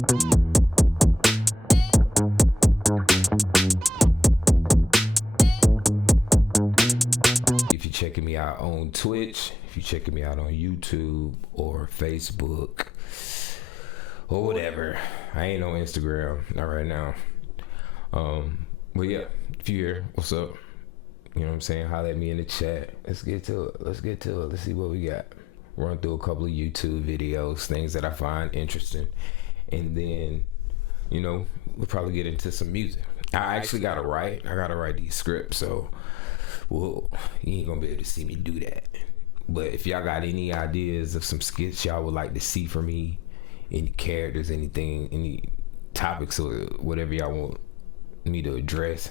If you're checking me out on Twitch, if you're checking me out on YouTube or Facebook or whatever, I ain't on Instagram, not right now. But yeah, if you're here, what's up? You know what I'm saying? Holler at me in the chat. Let's get to it. Let's see what we got. Run through a couple of YouTube videos, things that I find interesting. And then, you know, we'll probably get into some music. I actually gotta write these scripts, so well, you ain't gonna be able to see me do that. But if y'all got any ideas of some skits y'all would like to see from me, any characters, anything, any topics or whatever y'all want me to address,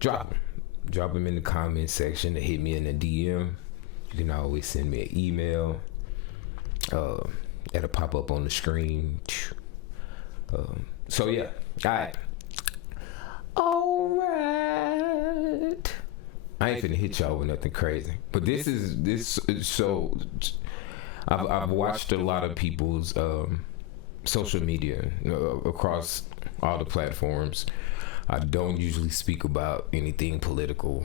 drop them in the comment section, or hit me in the DM. You can always send me an email. That'll pop up on the screen. So yeah, alright. I ain't finna hit y'all with nothing crazy, but this is so. I've watched a lot of people's social media across all the platforms. I don't usually speak about anything political.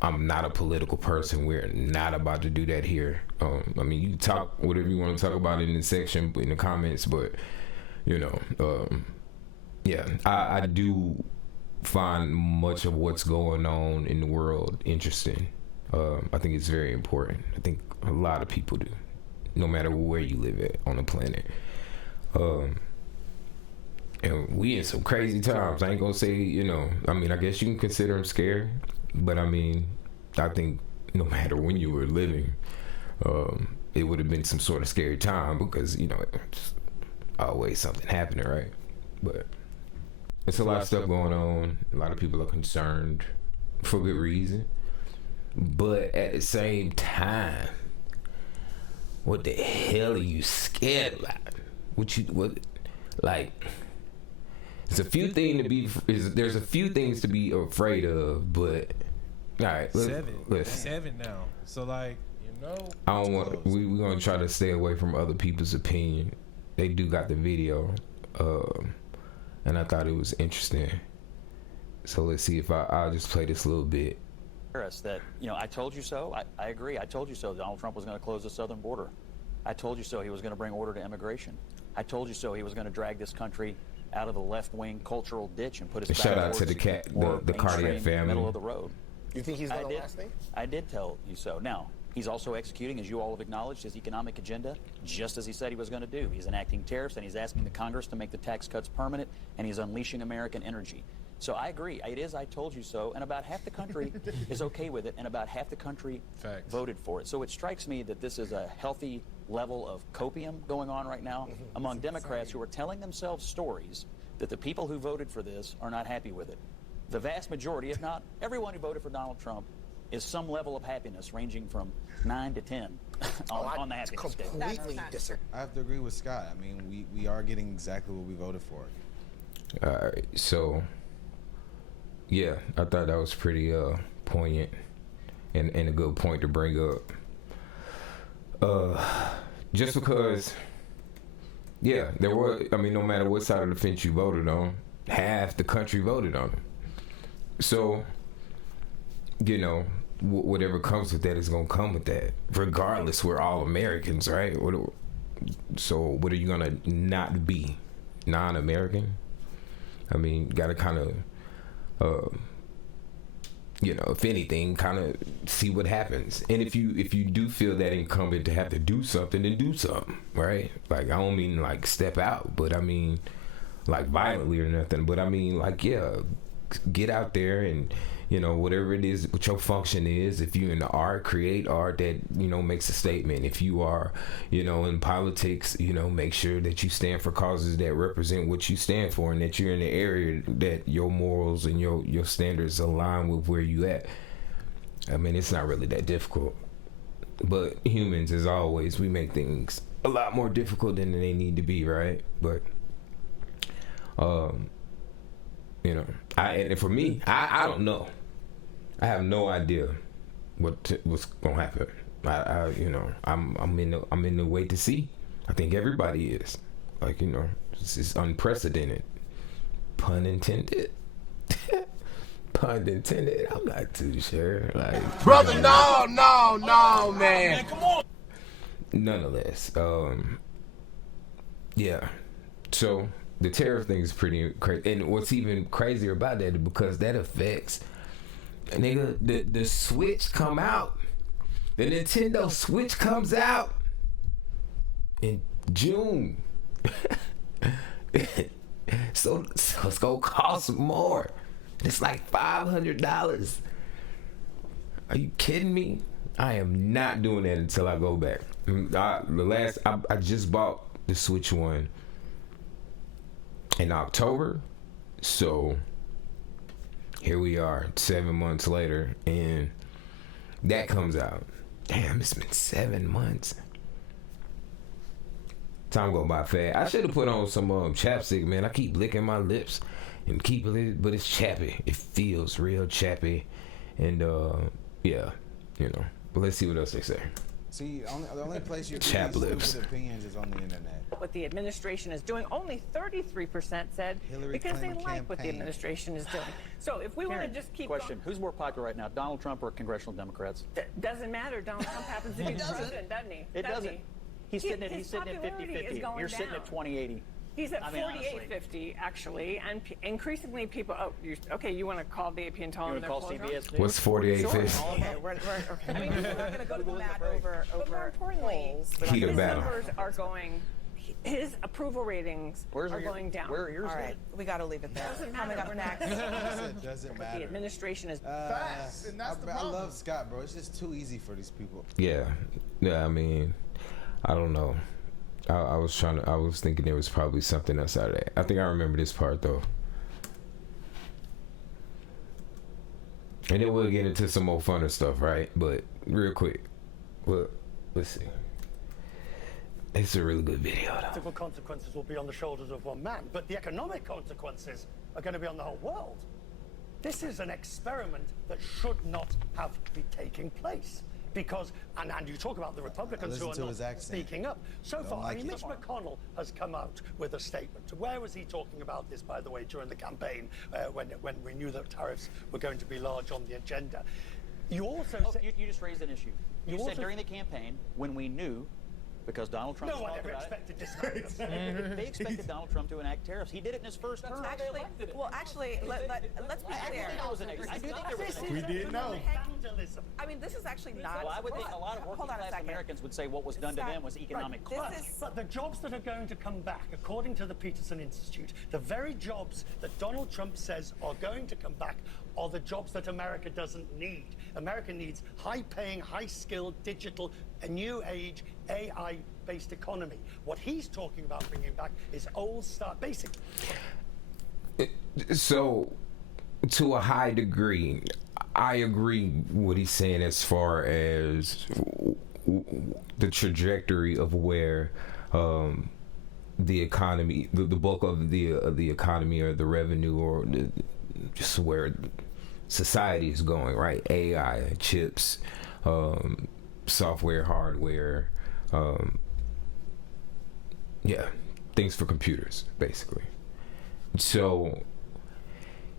I'm not a political person. We're not about to do that here. I mean, you can talk whatever you want to talk about in the section, in the comments, but you know, yeah, I do find much of what's going on in the world interesting. I think it's very important. I think a lot of people do, no matter where you live at on the planet. And we in some crazy times. I ain't gonna say, you know, I mean, I guess you can consider them scary, but I mean, I think no matter when you were living, it would have been some sort of scary time, because, you know, it's always something happening, right? But it's a lot of stuff going on. A lot of people are concerned for good reason. But at the same time, what the hell are you scared about? There's a few things to be afraid of, but all right, seven now. So like, you know, I don't want. We're gonna try to stay away from other people's opinion. They do got the video, and I thought it was interesting. So let's see if I'll just play this a little bit. That, you know, I told you so. I agree. I told you so. Donald Trump was going to close the southern border. I told you so. He was going to bring order to immigration. I told you so. He was going to drag this country out of the left-wing cultural ditch and put us back shout out to the Cardiac family. Middle of the road. You think he's going to last thing? I did tell you so. Now, he's also executing, as you all have acknowledged, his economic agenda, just as he said he was going to do. He's enacting tariffs, and he's asking the Congress to make the tax cuts permanent, and he's unleashing American energy. So I agree. It is I told you so, and about half the country is okay with it, and about half the country voted for it. So it strikes me that this is a healthy level of copium going on right now among Democrats who are telling themselves stories that the people who voted for this are not happy with it. The vast majority, if not everyone who voted for Donald Trump, is some level of happiness ranging from 9 to 10 on the happiness scale. Completely disagree. I have to agree with Scott. I mean, we are getting exactly what we voted for. All right, so yeah, I thought that was pretty poignant and a good point to bring up. Just because, yeah, there was, I mean, no matter what side of the fence you voted on, half the country voted on it. So, you know, whatever comes with that is going to come with that. Regardless, we're all Americans, right? So what are you going to not be? Non-American? I mean, got to kind of, you know, if anything, kind of see what happens. And if you do feel that incumbent to have to do something, then do something, right? Like, I don't mean like step out, but I mean like violently or nothing. But I mean like, yeah, get out there and, you know, whatever it is, what your function is. If you're in the art, create art that, you know, makes a statement. If you are, you know, in politics, you know, make sure that you stand for causes that represent what you stand for, and that you're in the area that your morals and your standards align with where you at. I mean, it's not really that difficult. But humans, as always, we make things a lot more difficult than they need to be, right? But you know, and for me, I don't know. I have no idea what's gonna happen. You know, I'm in the wait to see. I think everybody is. Like, you know, it's unprecedented. Pun intended. Pun intended. I'm not too sure. Like, brother, no, man. Come on. Nonetheless, yeah. So the tariff thing is pretty crazy, and what's even crazier about that is because that affects, nigga, the Switch come out, the Nintendo Switch comes out in June. so it's gonna cost more. It's like $500. Are you kidding me? I am not doing that until I go back. I just bought the Switch one in October, so here we are 7 months later, and that comes out. Damn, it's been 7 months. Time go by fast. I should have put on some chapstick, man. I keep licking my lips and keep it, but it's chappy. It feels real chappy, and yeah, you know. But let's see what else they say. See, the only place you Chap get lips. stupid opinions is on the internet. What the administration is doing, only 33% said Hillary because they Clinton like what the campaign. administration is doing. So if we want to just keep Question: Who's more popular right now, Donald Trump or congressional Democrats? doesn't matter. Donald Trump happens to be president, doesn't he? It doesn't. He's sitting at His 50-50. going You're sitting down. at 20-80. He's at I mean, honestly. 48-50, actually, and increasingly people. Oh, okay. You want to call the AP and tell You them want to they're call closed CBS News? What's 4850? Okay, I mean, people are not going to go to the mat over But more importantly, Heat of his battle. numbers are going. His approval ratings are going down. Where are yours All right, headed? we got to leave it there. Doesn't Coming matter. up next. It doesn't The matter. administration is. Facts, and that's the I problem. love Scott, bro. It's just too easy for these people. Yeah, I mean, I don't know. I was thinking there was probably something else out of that. I think I remember this part though. And then we'll get into some more funner stuff, right? But real quick, well, let's see. It's a really good video though. Political consequences will be on the shoulders of one man, but the economic consequences are going to be on the whole world. This is an experiment that should not have been taking place. Because, and you talk about the Republicans who Listen are to his not accent. speaking up. So Don't far, like I mean, it. Mitch McConnell has come out with a statement. Where was he talking about this, by the way, during the campaign, when we knew that tariffs were going to be large on the agenda? You also said... You just raised an issue. You You said also- during the campaign, when we knew, because Donald Trump No one talked ever about expected this. they expected Donald Trump to enact tariffs. He did it in his first term. Actually, let's be I clear. think there was an I do think there was an We did know. Vandalism. I mean, this is actually not. Well, I would think a lot of Hold working on a class second. Americans would say what was done to Scott, them was economic this crunch. is- But the jobs that are going to come back, according to the Peterson Institute, the very jobs that Donald Trump says are going to come back are the jobs that America doesn't need. America needs high-paying, high-skilled, digital, a new age, AI-based economy. What he's talking about bringing back is old-style, basic. So, to a high degree, I agree what he's saying as far as the trajectory of where the economy, the bulk of the economy or the revenue or just where society is going, right? AI, chips, software, hardware, yeah, things for computers, basically. So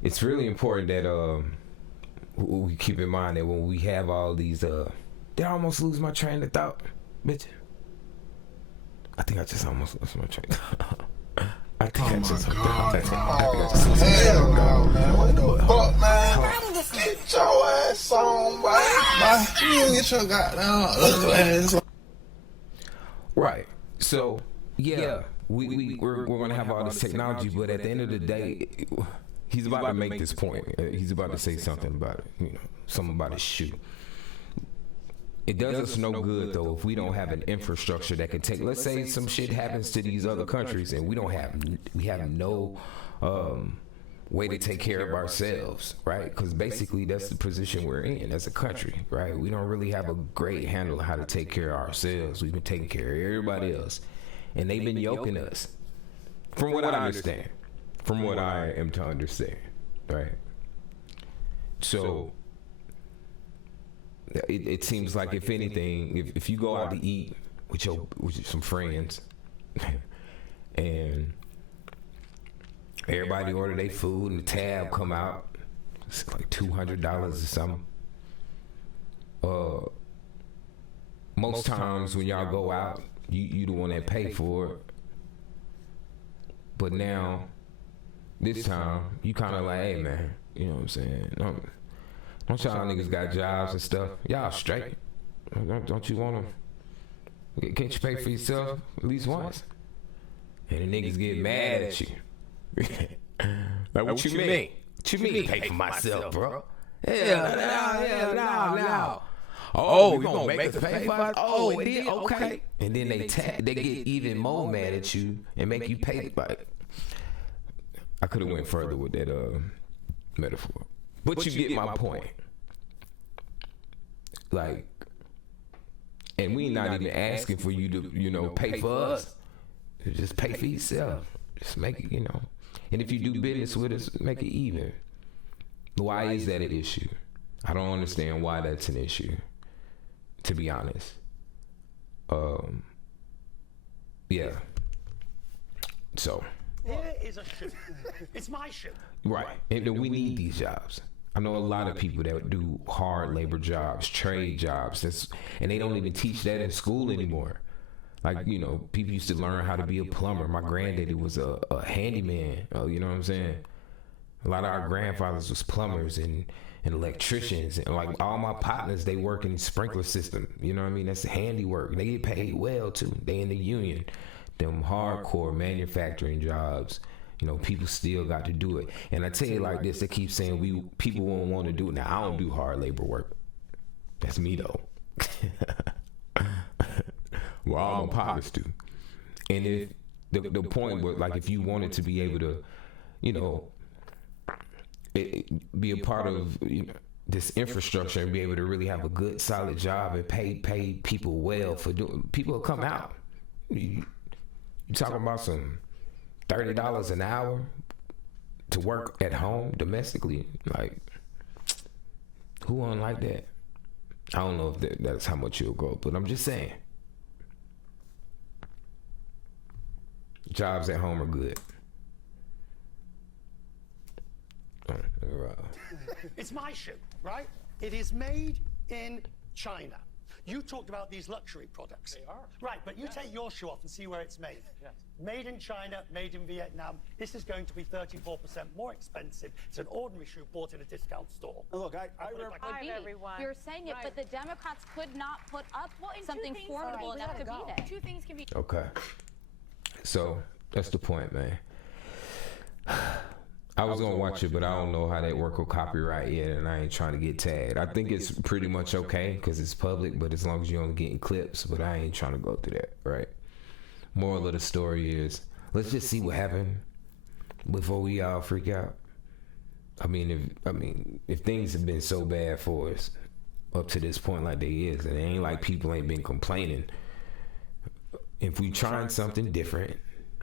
it's really important that we keep in mind that when we have all these did I almost lose my train of thought, bitch? I think I just almost lost my train of thought. I think I just Hell no, man. What the fuck, man? Get your ass on, boy. You get your goddamn ugly ass on. Right. So yeah, we're gonna have all this technology, but at the end of the day, he's about to make this point. He's about to say something about it. You know, something about his shoe. It does us no good though if we don't have an infrastructure that can take. Let's say some shit happens to these other countries and we have no way to take care of ourselves, right? Because basically that's the position we're in as a country, right? We don't really have a great handle on how to take care of ourselves. We've been taking care of everybody else, and they've been yoking us. From what I understand, from what I am to understand, right? So it seems like if anything, if you go out to eat with some friends, and everybody order their food, and the tab come out. It's like $200 or something. Most times when y'all go out, you the one that pay for it. But now, this time, you kind of like, hey man, you know what I'm saying? Don't y'all niggas got jobs and stuff? Y'all straight? Don't you want to? Can't you pay for yourself at least once? And the niggas get mad at you. Like, what you mean? What you mean pay for myself, bro? Hell no. Oh, we gonna make us pay for it? Oh, it did? Okay. And then they get even more mad at you and make you pay. Like, I could have went further with that metaphor. But you get my point. Like, and we not even asking for you to, pay for us. Just pay for yourself. Just make it, And if you do business with us, make it even. Why is that an issue? I don't understand why that's an issue, to be honest. Yeah. So. Here is a shoe. It's my shoe. Right. And we need these jobs. I know a lot of people that do hard labor jobs, trade jobs, and they don't even teach that in school anymore. Like, people used to learn how to be a plumber. My granddaddy was a handyman, you know what I'm saying? A lot of our grandfathers was plumbers and electricians. And like all my partners, they work in sprinkler system. You know what I mean? That's handiwork. They get paid well too. They in the union. Them hardcore manufacturing jobs. People still got to do it. And I tell you like this, they keep saying people won't want to do it. Now, I don't do hard labor work. That's me though. Well, all my partners do. And if the point was like, if you wanted to be able to, be a part of this infrastructure and be able to really have a good, solid job and pay people well for doing, people will come out. You talking about some $30 an hour to work at home domestically? Like, who won't like that? I don't know if that's how much you'll go, but I'm just saying. Jobs at home are good. It's my shoe, right? It is made in China. You talked about these luxury products. They are. Right, but you take your shoe off and see where it's made. Yes. Made in China, made in Vietnam. This is going to be 34% more expensive. It's an ordinary shoe bought in a discount store. Look, Hi, everyone. You're saying it, but the Democrats could not put up something formidable enough to beat it. Two things can be. Okay. So that's the point, man. I was gonna watch it, but I don't know how that work with copyright yet, and I ain't trying to get tagged. I think it's pretty much okay because it's public, but as long as you're only getting clips, but I ain't trying to go through that, right? Moral of the story is, let's just see what happened before we all freak out. I mean, if things have been so bad for us up to this point like they is, and it ain't like people ain't been complaining. If we trying something different,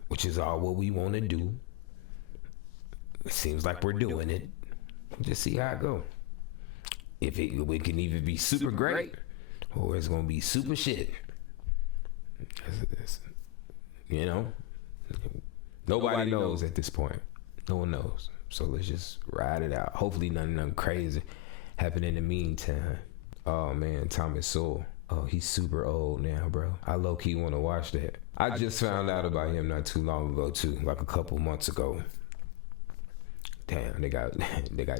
which is all what we want to do, it seems like we're doing it. Just see how it go. If it can either be super great or it's gonna be super shit. Nobody knows at this point. No one knows. So let's just ride it out. Hopefully nothing crazy happen in the meantime. Oh man, Thomas Sowell. Oh, he's super old now, bro. I low-key want to watch that. I just found out about him not too long ago too, like a couple months ago. Damn, they got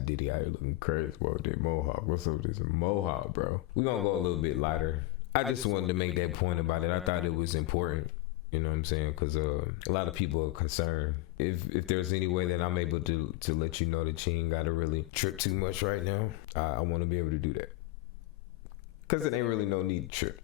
Diddy out here looking crazy, bro. That mohawk. What's up with this mohawk, bro? We're gonna go a little bit lighter. I just wanted to make that point about it. I thought it was important. You know what I'm saying? Because a lot of people are concerned. If there's any way that I'm able to let you know that you ain't got to really trip too much right now, I want to be able to do that. Because it ain't really no need to trip.